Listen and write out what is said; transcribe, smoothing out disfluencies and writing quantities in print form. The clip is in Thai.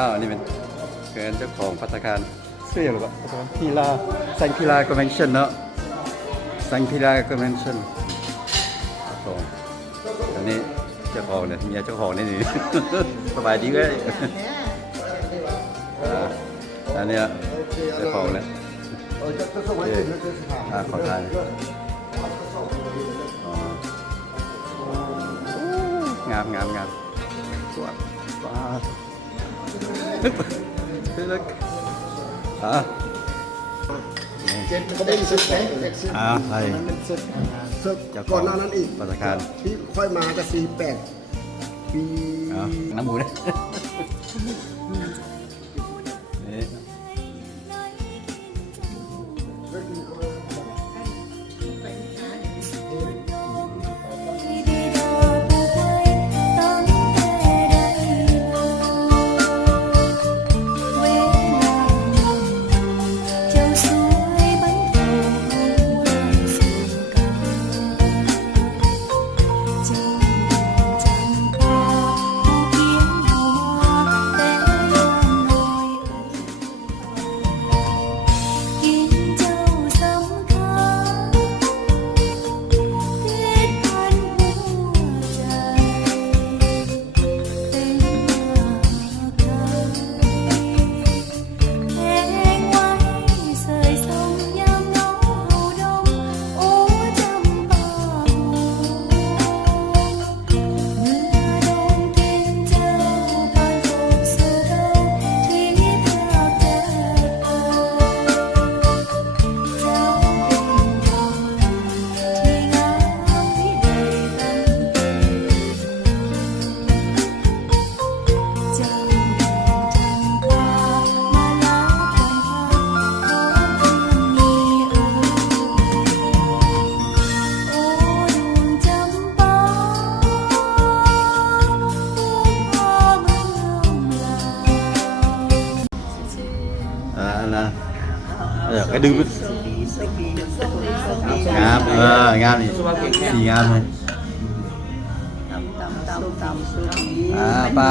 าวนี่เป็นเจ้าของภัตตาคารเสื้อหรือเปล่าพีลาแซงพีลาคอนเวนชั่นเนาะแซงพีลาคอนเวนชั่นของอันนี้เจ้าของเนี่ยเมียเจ้าของนี่นี่ สบายดีเลยอันนี้เจ้าของเนี่ยขอทานงามสวยว้าวก็ได้สุดไหม ใช่ มันสุดก่อนหน้านั้นอีก ภัตตาคาร ที่ค่อยมาก็48 ปี น้ำหมูเนี่ยนะกระดึงงามงามนี่สีงามเลยป้า